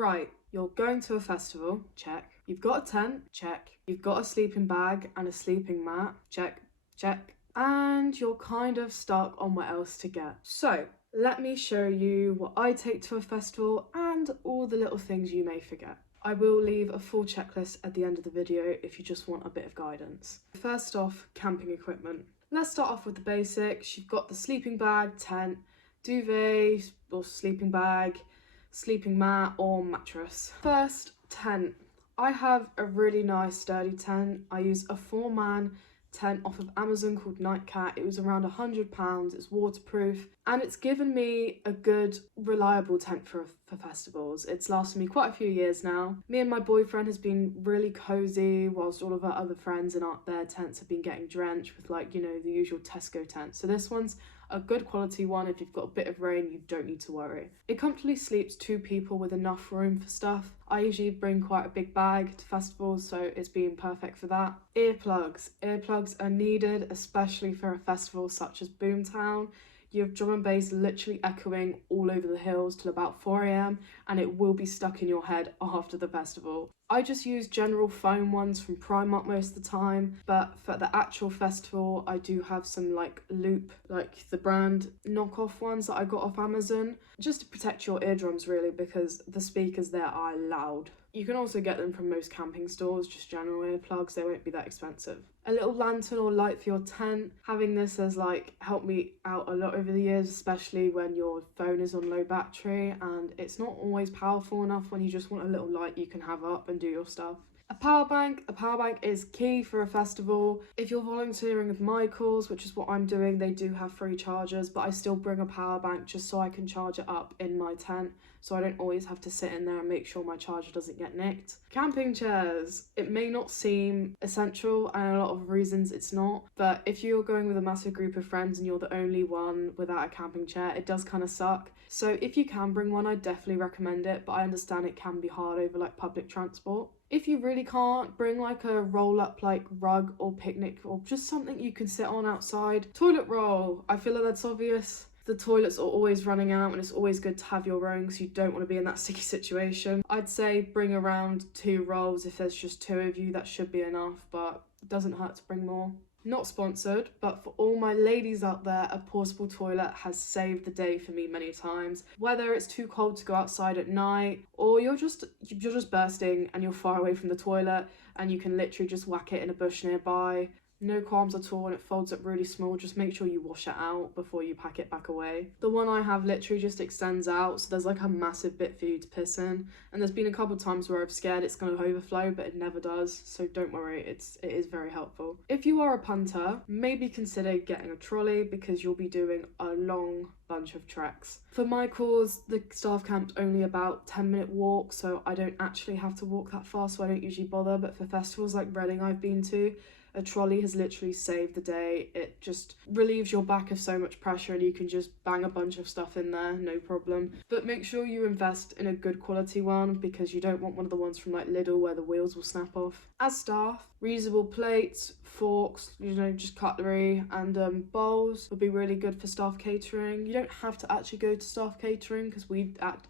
Right, you're going to a festival, check. You've got a tent, check. You've got a sleeping bag and a sleeping mat, check, check. And you're kind of stuck on what else to get. So, let me show you what I take to a festival and all the little things you may forget. I will leave a full checklist at the end of the video if you just want a bit of guidance. First off, camping equipment. Let's start off with the basics. You've got the sleeping bag, tent, duvet or sleeping bag, sleeping mat or mattress. First, tent. I have a really nice sturdy tent. I use a 4-man tent off of Amazon called Nightcat. It was around £100. It's waterproof and it's given me a good reliable tent for festivals. It's lasted me quite a few years now. Me and my boyfriend has been really cozy whilst all of our other friends in their tents have been getting drenched with, like, you know, the usual Tesco tent. So this one's a good quality one. If you've got a bit of rain, you don't need to worry. It comfortably sleeps 2 people with enough room for stuff. I usually bring quite a big bag to festivals, so it's been perfect for that. Earplugs. Earplugs are needed, especially for a festival such as Boomtown. You have drum and bass literally echoing all over the hills till about 4 AM and it will be stuck in your head after the festival. I just use general foam ones from Primark most of the time, but for the actual festival I do have some like Loop, like the brand knockoff ones that I got off Amazon, just to protect your eardrums really, because the speakers there are loud. You can also get them from most camping stores, just general earplugs, they won't be that expensive. A little lantern or light for your tent. Having this has like helped me out a lot over the years, especially when your phone is on low battery and it's not always powerful enough when you just want a little light you can have up and do your stuff. A power bank is key for a festival. If you're volunteering with Michael's, which is what I'm doing, they do have free chargers, but I still bring a power bank just so I can charge it up in my tent, so I don't always have to sit in there and make sure my charger doesn't get nicked. Camping chairs. It may not seem essential, and a lot of reasons it's not, but if you're going with a massive group of friends and you're the only one without a camping chair, it does kind of suck. So if you can bring one, I definitely recommend it, but I understand it can be hard over like public transport. If you really can't, bring like a roll up like rug or picnic or just something you can sit on outside. Toilet roll. I feel like that's obvious. The toilets are always running out and it's always good to have your own because you don't want to be in that sticky situation. I'd say bring around 2 rolls. If there's just 2 of you, that should be enough, but it doesn't hurt to bring more. Not sponsored, but for all my ladies out there, a portable toilet has saved the day for me many times. Whether it's too cold to go outside at night or you're just bursting and you're far away from the toilet and you can literally just whack it in a bush nearby. No qualms at all and it folds up really small. Just make sure you wash it out before you pack it back away. The one I have literally just extends out, so there's like a massive bit for you to piss in. And there's been a couple of times where I've scared it's going to overflow, but it never does. So don't worry, it is very helpful. If you are a punter, maybe consider getting a trolley because you'll be doing a long bunch of treks. For my cause, the staff camp's only about 10-minute walk, so I don't actually have to walk that far, so I don't usually bother. But for festivals like Reading I've been to, a trolley has literally saved the day. It just relieves your back of so much pressure and you can just bang a bunch of stuff in there, no problem. But make sure you invest in a good quality one because you don't want one of the ones from like Lidl where the wheels will snap off. As staff, reusable plates, forks, you know, just cutlery and bowls would be really good for staff catering. You don't have to actually go to staff catering because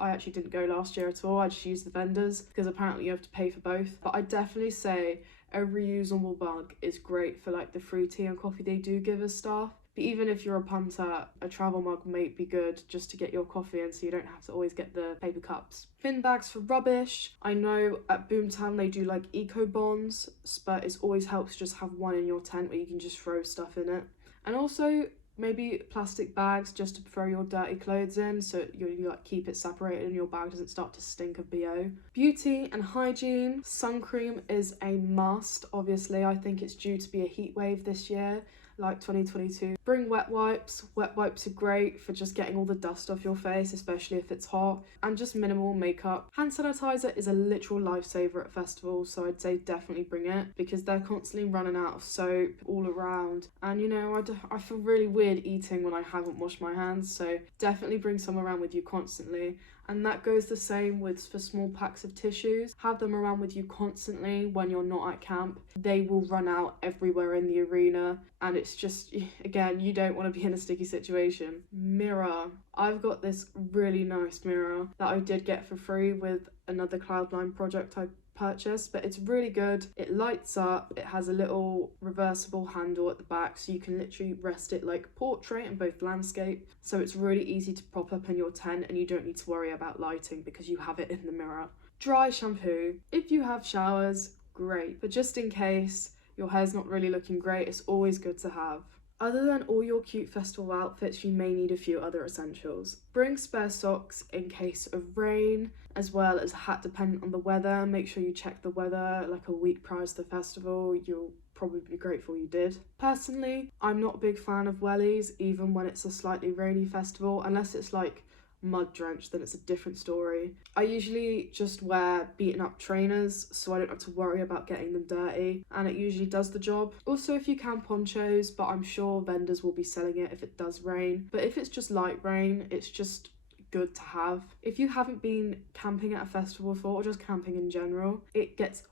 I actually didn't go last year at all. I just used the vendors because apparently you have to pay for both. But I definitely say a reusable mug is great for like the free tea and coffee they do give as staff. But even if you're a punter, a travel mug may be good just to get your coffee in so you don't have to always get the paper cups. Bin bags for rubbish. I know at Boomtown they do like eco bonds, but it always helps just have one in your tent where you can just throw stuff in it. And also maybe plastic bags just to throw your dirty clothes in so you like keep it separated and your bag doesn't start to stink of BO. Beauty and hygiene. Sun cream is a must, obviously. I think it's due to be a heat wave this year, like 2022. Bring wet wipes. Wet wipes are great for just getting all the dust off your face, especially if it's hot, and just minimal makeup. Hand sanitizer is a literal lifesaver at festivals, so I'd say definitely bring it because they're constantly running out of soap all around, and you know, I feel really weird eating when I haven't washed my hands, so definitely bring some around with you constantly. And that goes the same for small packs of tissues. Have them around with you constantly when you're not at camp. They will run out everywhere in the arena and it's just, again, you don't want to be in a sticky situation. Mirror. I've got this really nice mirror that I did get for free with another Cloudline project I purchased, but it's really good. It lights up, it has a little reversible handle at the back, so you can literally rest it like portrait and both landscape, so it's really easy to prop up in your tent and you don't need to worry about lighting because you have it in the mirror. Dry shampoo, if you have showers, great, but just in case your hair's not really looking great, it's always good to have. Other than all your cute festival outfits, you may need a few other essentials. Bring spare socks in case of rain, as well as a hat dependent on the weather. Make sure you check the weather like a week prior to the festival. You'll probably be grateful you did. Personally, I'm not a big fan of wellies, even when it's a slightly rainy festival, unless it's like mud drenched, then it's a different story. I usually just wear beaten up trainers so I don't have to worry about getting them dirty, and it usually does the job. Also, if you can, ponchos, but I'm sure vendors will be selling it if it does rain. But if it's just light rain, it's just good to have. If you haven't been camping at a festival before, or just camping in general, it gets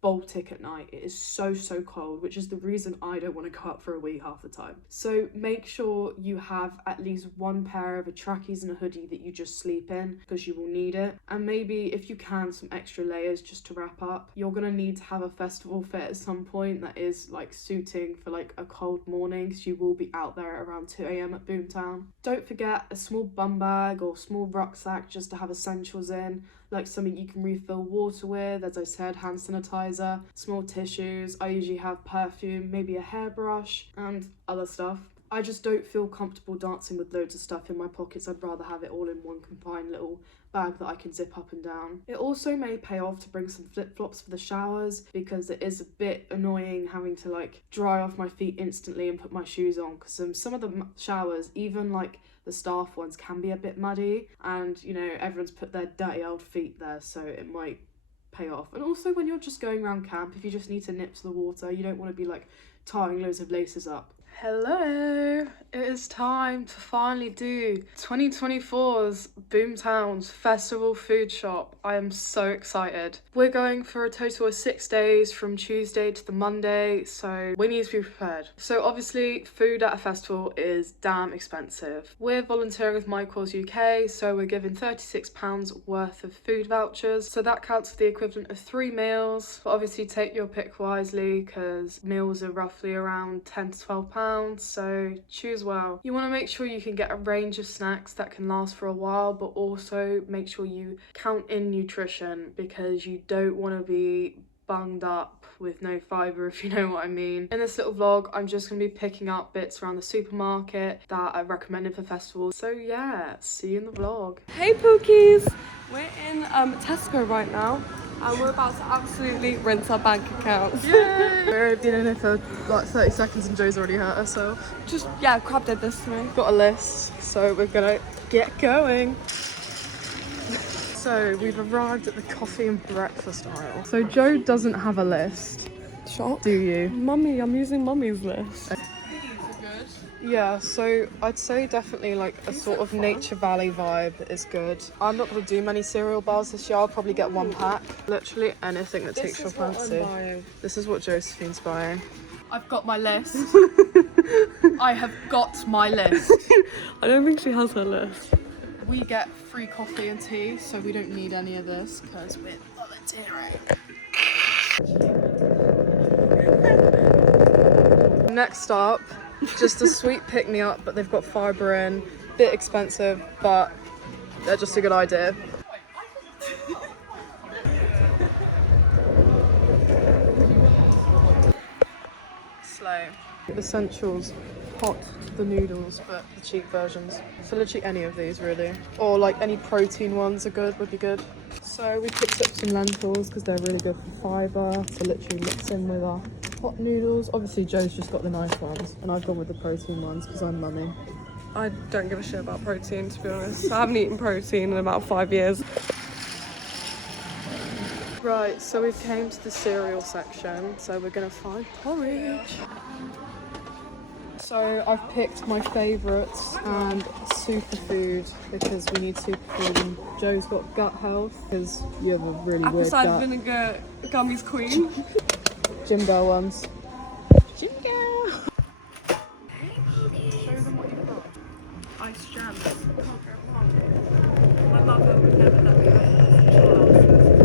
Baltic at night. It is so cold, which is the reason I don't want to go out for a week half the time. So make sure you have at least one pair of a trackies and a hoodie that you just sleep in, because you will need it, and maybe if you can some extra layers just to wrap up. You're gonna need to have a festival fit at some point that is like suiting for like a cold morning, because you will be out there around 2 a.m. at Boomtown. Don't forget a small bum bag or small rucksack just to have essentials in, like something you can refill water with, as I said, hand sanitizer, small tissues. I usually have perfume, maybe a hairbrush and other stuff. I just don't feel comfortable dancing with loads of stuff in my pockets. I'd rather have it all in one confined little bag that I can zip up and down. It also may pay off to bring some flip-flops for the showers, because it is a bit annoying having to like dry off my feet instantly and put my shoes on, because some of the showers, even like the staff ones, can be a bit muddy, and you know, everyone's put their dirty old feet there, so it might pay off. And also when you're just going around camp, if you just need to nip to the water, you don't want to be like tying loads of laces up. Hello, it is time to finally do 2024's Boomtown's Festival Food Shop. I am so excited. We're going for a total of 6 days from Tuesday to the Monday, so we need to be prepared. So obviously food at a festival is damn expensive. We're volunteering with My Cause UK, so we're given £36 worth of food vouchers, so that counts for the equivalent of 3 meals. But obviously take your pick wisely, because meals are roughly around £10 to £12, so choose well. You want to make sure you can get a range of snacks that can last for a while, but also make sure you count in nutrition, because you don't want to be bunged up with no fibre, if you know what I mean. In this little vlog, I'm just going to be picking up bits around the supermarket that I recommended for festivals. So yeah, see you in the vlog. Hey Pookies! We're in Tesco right now, and we're about to absolutely rinse our bank accounts. Yay! We've been in here for like 30 seconds and Joe's already hurt herself. Just, yeah, Crab did this to me. Got a list, so we're gonna get going. So we've arrived at the coffee and breakfast aisle. So Joe doesn't have a list. Shock. Do you? Mummy, I'm using Mummy's list. Yeah, so I'd say definitely like a sort of Nature Valley vibe is good. I'm not going to do many cereal bars this year. I'll probably get 1 pack. Literally anything that takes your fancy. This is what Josephine's buying. I've got my list. I have got my list. I don't think she has her list. We get free coffee and tea, so we don't need any of this because we're volunteering. Next up, just a sweet pick-me-up, but they've got fibre in. Bit expensive, but they're just a good idea. Slow. Essentials, hot, the noodles, but the cheap versions. So literally any of these really. Or like any protein ones are good, would be good. So we picked up some lentils because they're really good for fibre. So literally mix in with our hot noodles. Obviously Joe's just got the nice ones and I've gone with the protein ones because I'm mummy. I don't give a shit about protein, to be honest. I haven't eaten protein in about 5 years. Right, so we've came to the cereal section, so we're gonna find porridge. So I've picked my favourites and superfood because we need superfood, and Joe's got gut health because you have a really Apple weird cider gut. vinegar gummies queen. Jimbo ones. Jimbo! Show them what you've got. Ice jam. My mother would never let me have this.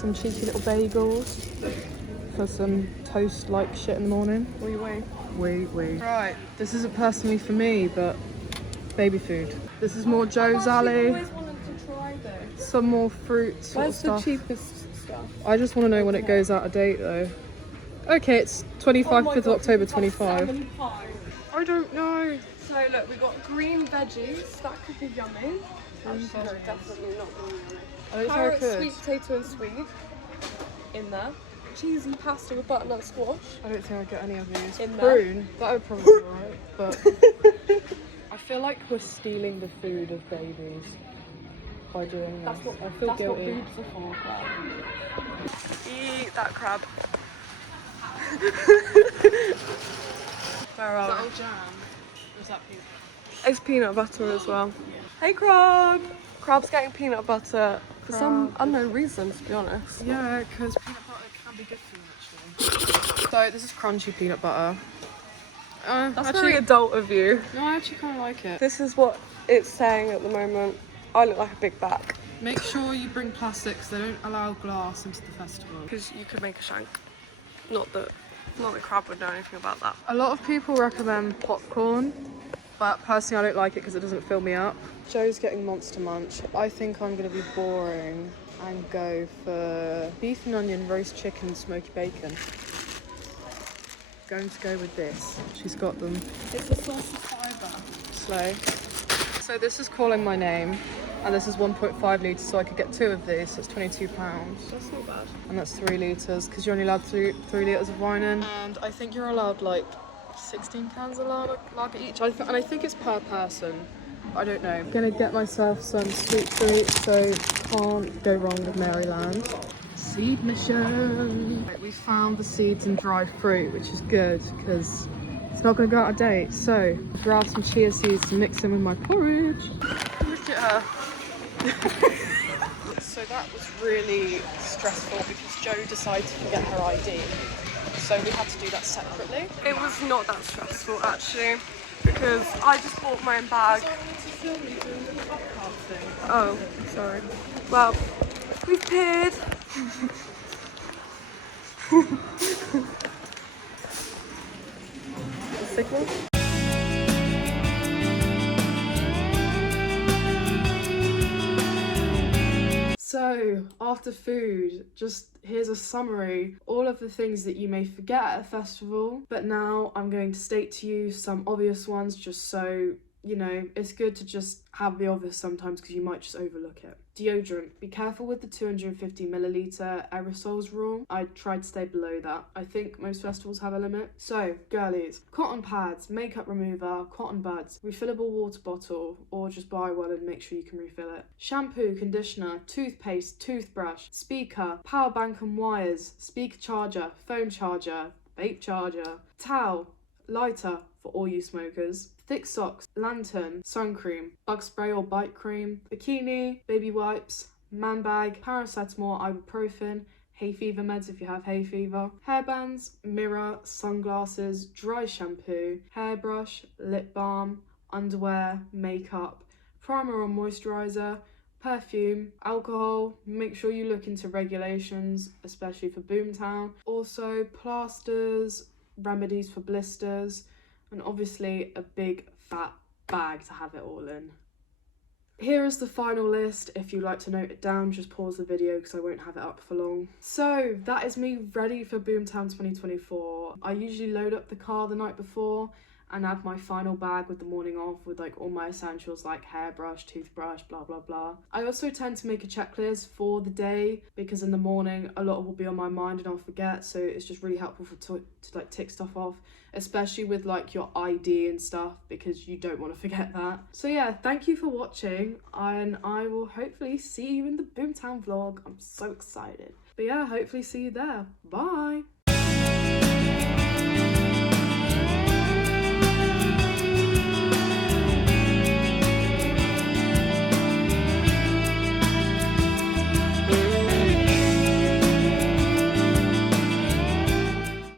some cheeky little bagels for some toast-like shit in the morning. Wee. Right, this isn't personally for me, but baby food. This is more Joe's I've alley. always wanted to try this. Some more fruit sort of Where's the stuff. cheapest stuff? I just want to know when it goes out of date though. Okay, it's 25th of October 25. I don't know. So look, we got green veggies. That could be yummy. Actually, no, definitely not going to be yummy. I don't Carrot, think I sweet could. potato and sweet in there. Cheesy pasta with butternut squash. I don't think I'd get any of these. In there. Prune, that would probably be alright, but I feel like we're stealing the food of babies by doing this. I feel guilty. What boobs are for. Eat that crab. Where are we? all jam? Or is that peanut? It's peanut butter as well. Hey crab! Crab's getting peanut butter for some unknown reason, to be honest. Yeah, because peanut butter can be good for you actually. So this is crunchy peanut butter. That's actually, very adult of you. no, I actually kind of like it. This is what it's saying at the moment. I look like a big back. Make sure you bring plastics. They don't allow glass into the festival. Because you could make a shank. Not that crab would know anything about that. A lot of people recommend popcorn, but personally I don't like it because it doesn't fill me up. Joe's getting Monster Munch. I think I'm going to be boring and go for beef and onion, roast chicken, smoky bacon. Going to go with this. She's got them. It's a source of fibre. Slow. So this is calling my name, and this is 1.5 litres, so I could get 2 of these, so it's £22. That's not bad. And that's 3 litres, because you're only allowed 3 litres of wine in. And I think you're allowed like 16 cans of lager each, and I think it's per person. I don't know. I'm gonna get myself some sweet treats, so can't go wrong with Maryland. Seed mission! Right, we found the seeds and dried fruit, which is good, because it's not gonna go out of date. So, grab some chia seeds and mix them with my porridge. Look at her. So that was really stressful because Joe decided to forget her ID. So we had to do that separately. It was not that stressful actually, because I just bought my own bag. Oh, sorry. Well, we've peered. Signal. So, after food, just here's a summary. All of the things that you may forget at a festival, but now I'm going to state to you some obvious ones just so, you know, it's good to just have the obvious sometimes because you might just overlook it. Deodorant. Be careful with the 250 milliliter aerosols rule. I tried to stay below that. I think most festivals have a limit. So, girlies. Cotton pads, makeup remover, cotton buds, refillable water bottle, or just buy one and make sure you can refill it. Shampoo, conditioner, toothpaste, toothbrush, speaker, power bank and wires, speaker charger, phone charger, vape charger, towel, lighter for all you smokers, thick socks, lantern, sun cream, bug spray or bite cream, bikini, baby wipes, man bag, paracetamol, ibuprofen, hay fever meds if you have hay fever, hairbands, mirror, sunglasses, dry shampoo, hairbrush, lip balm, underwear, makeup, primer or moisturiser, perfume, alcohol. Make sure you look into regulations, especially for Boomtown. Also plasters, remedies for blisters, and obviously a big fat bag to have it all in. Here is the final list. If you'd like to note it down, just pause the video because I won't have it up for long. So that is me ready for Boomtown 2024. I usually load up the car the night before and add my final bag with the morning off with like all my essentials like hairbrush, toothbrush, blah blah blah. I also tend to make a checklist for the day because in the morning a lot will be on my mind and I'll forget, so it's just really helpful to like tick stuff off, especially with like your ID and stuff because you don't want to forget that. So yeah, thank you for watching and I will hopefully see you in the Boomtown vlog. I'm so excited. But yeah, hopefully see you there. Bye!